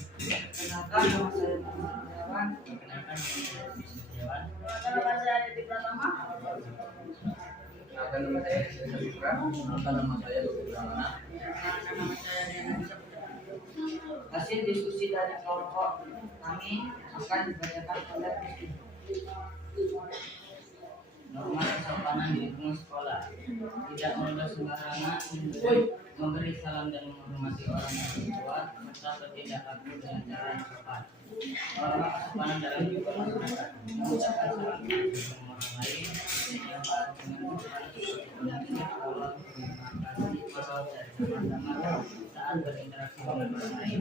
Kenalkan, nama saya Muhammad Setiawan. Nama saya Aditi Pratama. Nama saya Setiawan. Nama saya Lukiana. Hasil diskusi dari kelompok kami akan dibacakan oleh diskusi. Norma kesopanan di lingkungan sekolah. Tidak mudah sembarangan memberi salam dan menghormati orang yang tua serta bertindak laku dengan cara yang sopan. Norma kesopanan dalam lingkungan masyarakat. Mengucapkan salam kepada orang lain, menyapa dengan sopan seperti Allah, terima kasih, dan sama-sama saat berinteraksi dengan orang lain.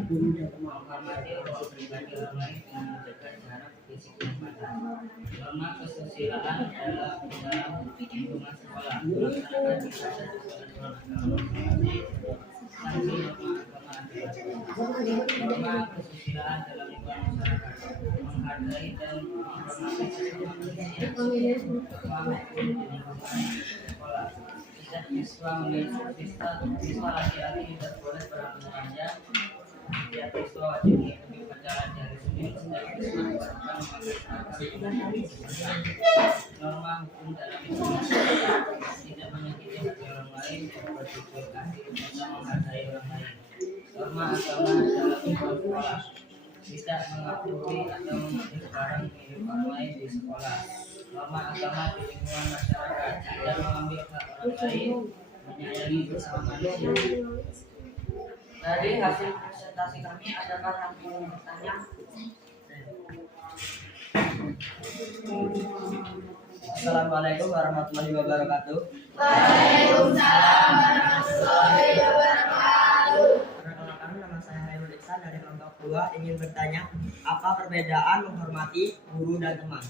Menghormati ruang pribadi orang lain dengan menjaga jarak fisik yang batas. Norma kesusilaan dalam lingkungan sekolah. Melaksanakan ibadah sesuai agama. Sanksi norma agama adalah norma kesusilaan dalam lingkungan masyarakat. Menghargai dan menghormati sesama manusia. Norma hukum di lingkungan sekolah. Tidak siswa siswa laki-laki tidak boleh berambut panjang. Setiap siswa wajib mengikuti upacara dari Senin setiap siswa diwajibkan memakai seragam. Norma hukum dalam lingkungan sekolah. Tidak menyakiti hati orang lain, bersyukur kasih serta menghargai orang lain. Norma agama dalam lingkungan sekolah. Tidak mengakui atau mengambil barang milik orang lain di sekolah. norma agama di lingkungan masyarakat, tidak mengambil hak orang lain, menyayangi sesama manusia. Dari hasil presentasi kami, adakah yang ingin bertanya? Assalamualaikum warahmatullahi wabarakatuh. Waalaikumsalam warahmatullahi wabarakatuh. Perkenalkan, nama saya Hairul Ihsan dari kelompok 2 ingin bertanya, apa perbedaan menghormati guru dan teman?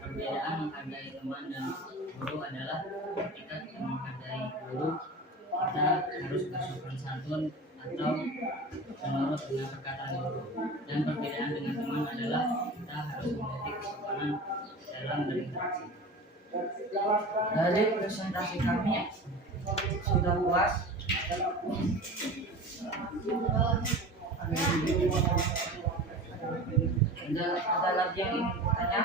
Perbedaan menghargai teman dan guru adalah ketika kita menghargai guru, kita harus bersopan santun atau menurut dengan perkataan guru. Dan perbedaan dengan teman adalah kita harus memiliki kesopanan dalam berinteraksi. Dari presentasi kami sudah puas. Ada lagi yang ingin bertanya?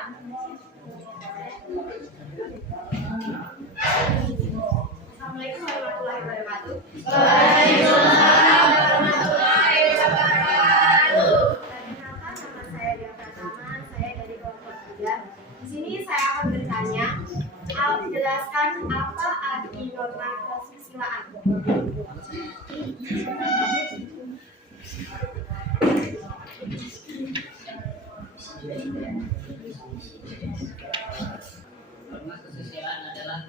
Assalamualaikum warahmatullahi wabarakatuh. Waalaikumsalam warahmatullahi wabarakatuh. Perkenalkan, nama saya Dia Pratama, saya dari kelompok 3. Di sini saya akan bertanya, jelaskan apa arti norma kesusilaan. Norma kesusilaan adalah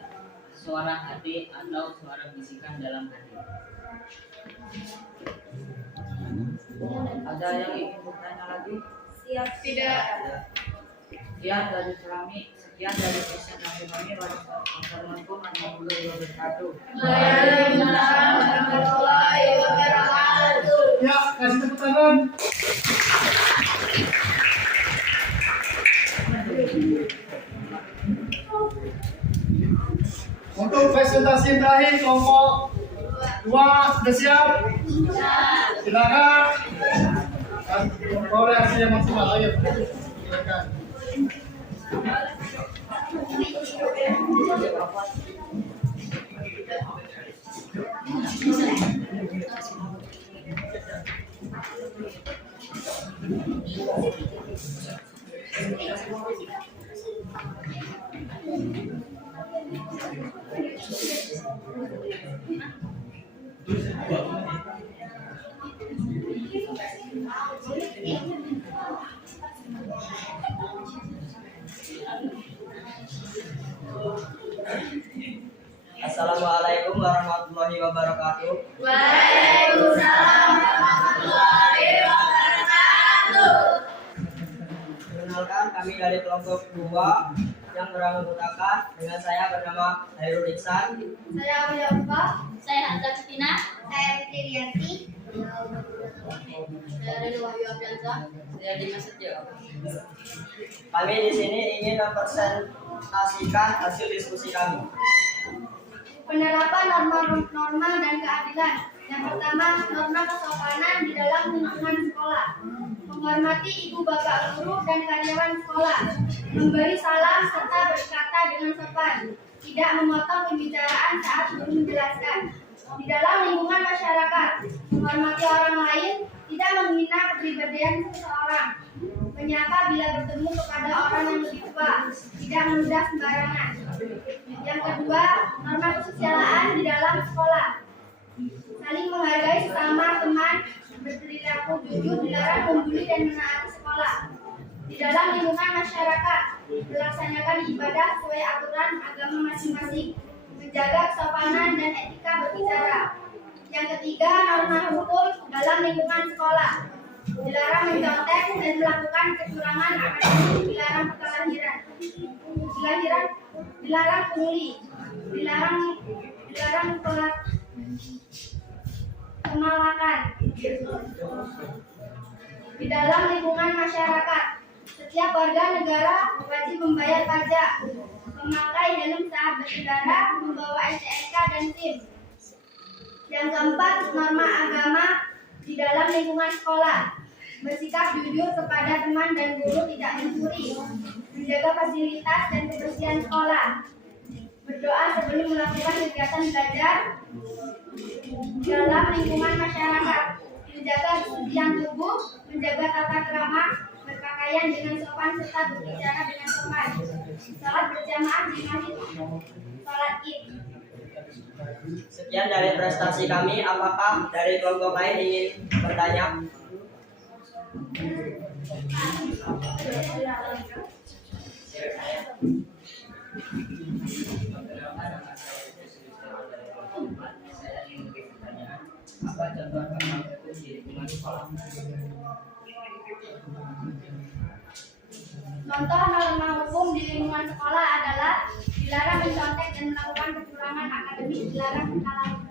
suara hati atau suara bisikan dalam hati. Ada yang ingin bertanya lagi? Siap. Tidak. Sekian dari kami, sekian dari presentasi kami. Wassalamualaikum warahmatullahi wabarakatuh. Waalaikumsalam warahmatullahi wabarakatuh. Ya, kasih tepuk tangan. Untuk presentasi yang terakhir, kelompok 2 sudah siap? Silakan. Boleh hasil yang maksimal, ayo. Silakan. Assalamualaikum warahmatullahi wabarakatuh. Waalaikumsalam warahmatullahi wabarakatuh. Perkenalkan, kami dari kelompok 2 yang beranggotakan dengan saya bernama Hairul Ihsan. Saya Amelia Ufa. Saya Hamzah Kristina. Saya Fitri Rianti. Saya dari Wahyu Apriansa. Saya Dimas Setio. Kami di sini ingin mempresentasikan hasil diskusi kami. Penerapan norma dan keadilan. Yang pertama, norma kesopanan di dalam lingkungan sekolah. Menghormati ibu bapak guru dan karyawan sekolah. Memberi salam serta berkata dengan sopan. Tidak memotong pembicaraan saat guru menjelaskan. Di dalam lingkungan masyarakat, menghormati orang lain, tidak menghina kepribadian seseorang. Menyapa bila bertemu kepada orang yang lebih tua, tidak menudah sembarangan. Yang kedua, norma kesusilaan di dalam sekolah. Saling menghargai sesama teman, berperilaku jujur, dilarang membuli dan menaati sekolah. Di dalam lingkungan masyarakat, melaksanakan ibadah sesuai aturan agama masing-masing, menjaga kesopanan dan etika berbicara. Yang ketiga, norma hukum dalam lingkungan sekolah. Dilarang mencontek dan melakukan kecurangan akademik, dilarang perkelahian, dilarang pungli, dilarang penolakan. Di dalam lingkungan masyarakat, setiap warga negara wajib membayar pajak, memakai helm saat berkendara, membawa STNK dan SIM. Yang keempat, norma agama di dalam lingkungan sekolah. Bersikap jujur kepada teman dan guru, tidak mencuri, menjaga fasilitas dan kebersihan sekolah. berdoa sebelum melakukan kegiatan belajar dalam lingkungan masyarakat, menjaga kesucian tubuh, menjaga tata krama, berpakaian dengan sopan serta berbicara dengan sopan. Salat berjamaah di masjid salat Id. Sekian dari prestasi kami. Apakah dari kelompok lain ingin bertanya? Saya ingin memberi pertanyaan, apa contoh norma hukum di lingkungan sekolah? Contoh norma hukum di lingkungan sekolah adalah dilarang mencontek dan melakukan kecurangan akademik, dilarang menghalangi.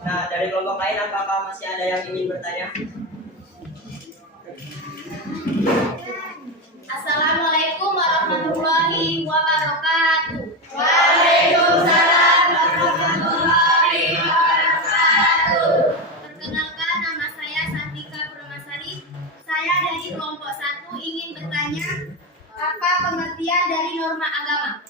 Nah, dari kelompok lain apakah masih ada yang ingin bertanya? Assalamualaikum warahmatullahi wabarakatuh. Waalaikumsalam warahmatullahi wabarakatuh. Perkenalkan, nama saya Santika Permasari. Saya dari kelompok 1 ingin bertanya, apa pengertian dari norma agama?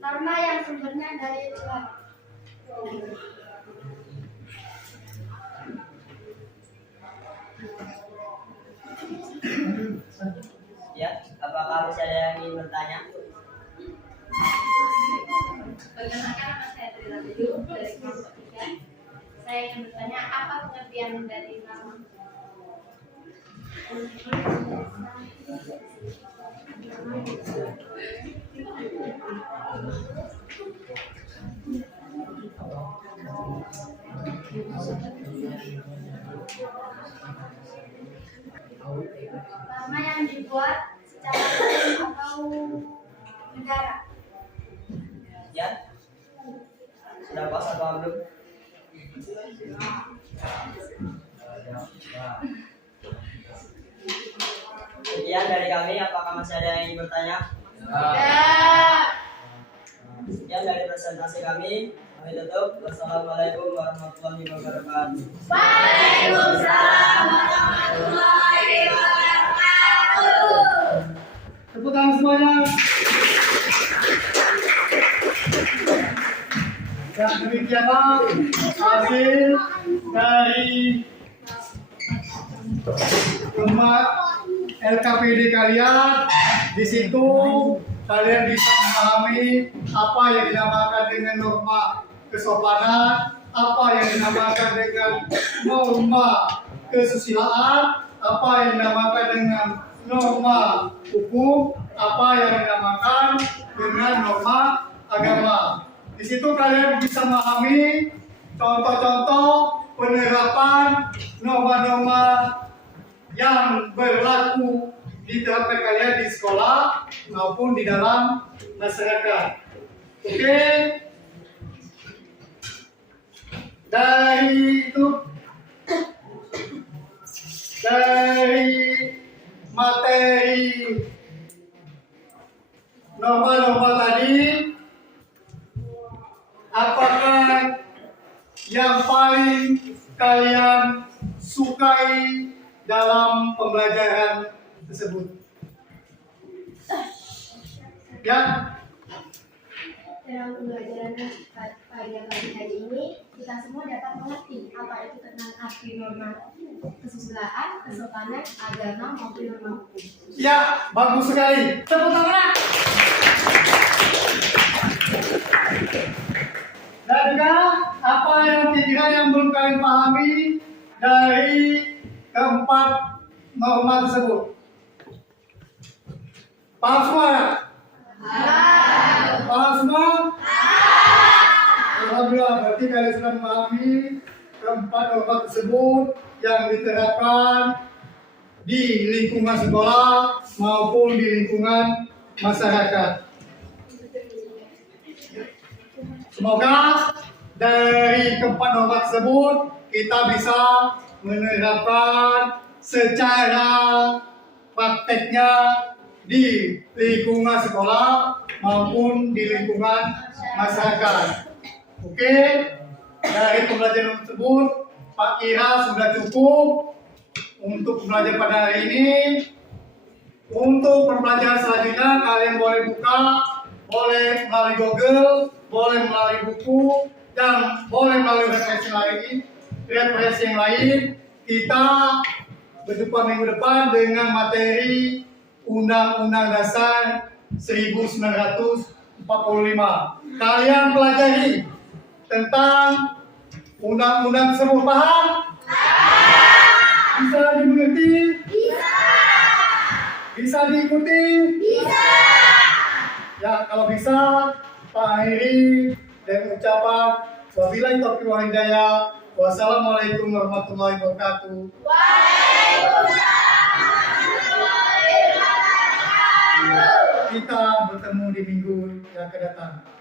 Norma yang sumbernya dari Tuhan. Ya, apakah masih ada yang ingin bertanya? Perkenalkan, nama saya Tri Rahayu dari kelompok 3. Saya ingin bertanya, apa pengertian dari nama? Norma yang dibuat secara umum atau negara. Ya, sudah puas atau belum? Sekian dari kami. Apakah masih ada yang ingin bertanya? Sekian dari presentasi kami. Kami tutup. Wassalamualaikum warahmatullahi wabarakatuh. Waalaikumsalam warahmatullahi wabarakatuh. Tepuk tangan semuanya. Dan demikianlah hasil dari LKPD kalian. Di situ kalian bisa memahami apa yang dinamakan dengan norma kesopanan, apa yang dinamakan dengan norma kesusilaan, apa yang dinamakan dengan norma hukum, apa yang dinamakan dengan norma agama. Di situ kalian bisa memahami contoh-contoh penerapan norma-norma yang berlaku di tempat kalian di sekolah maupun di dalam masyarakat. Oke? Dari materi norma-norma tadi, apakah yang paling kalian sukai dalam pembelajaran tersebut? Ya, Dalam pembelajaran pada pagi hari ini, kita semua dapat mengerti apa itu tentang arti norma kesusilaan, kesopanan, agama maupun norma hukum. ya, bagus sekali. Tepuk tangan. Dan juga apa yang kira yang belum kalian pahami dari keempat norma tersebut? Paham semua? Paham semua? Alhamdulillah, berarti kalian sudah memahami keempat norma tersebut yang diterapkan di lingkungan sekolah maupun di lingkungan masyarakat. Semoga dari keempat norma tersebut kita bisa menerapkan secara prakteknya di lingkungan sekolah maupun di lingkungan masyarakat. Oke, dari pembelajaran tersebut Pak kira sudah cukup untuk belajar pada hari ini. Untuk pembelajaran selanjutnya kalian boleh buka, boleh melalui Google, boleh melalui buku, dan boleh melalui referensi yang lain. Kita berjumpa minggu depan dengan materi Undang-Undang Dasar 1945. Kalian pelajari tentang undang-undang tersebut, paham? Bisa dimengerti? Bisa diikuti? Bisa. Ya, kalau bisa, Pak akhiri dengan ucapan wabillahi taufiq wal hidayah. Wassalamualaikum warahmatullahi wabarakatuh. Waalaikumsalam warahmatullahi wabarakatuh. Kita bertemu di minggu yang akan datang.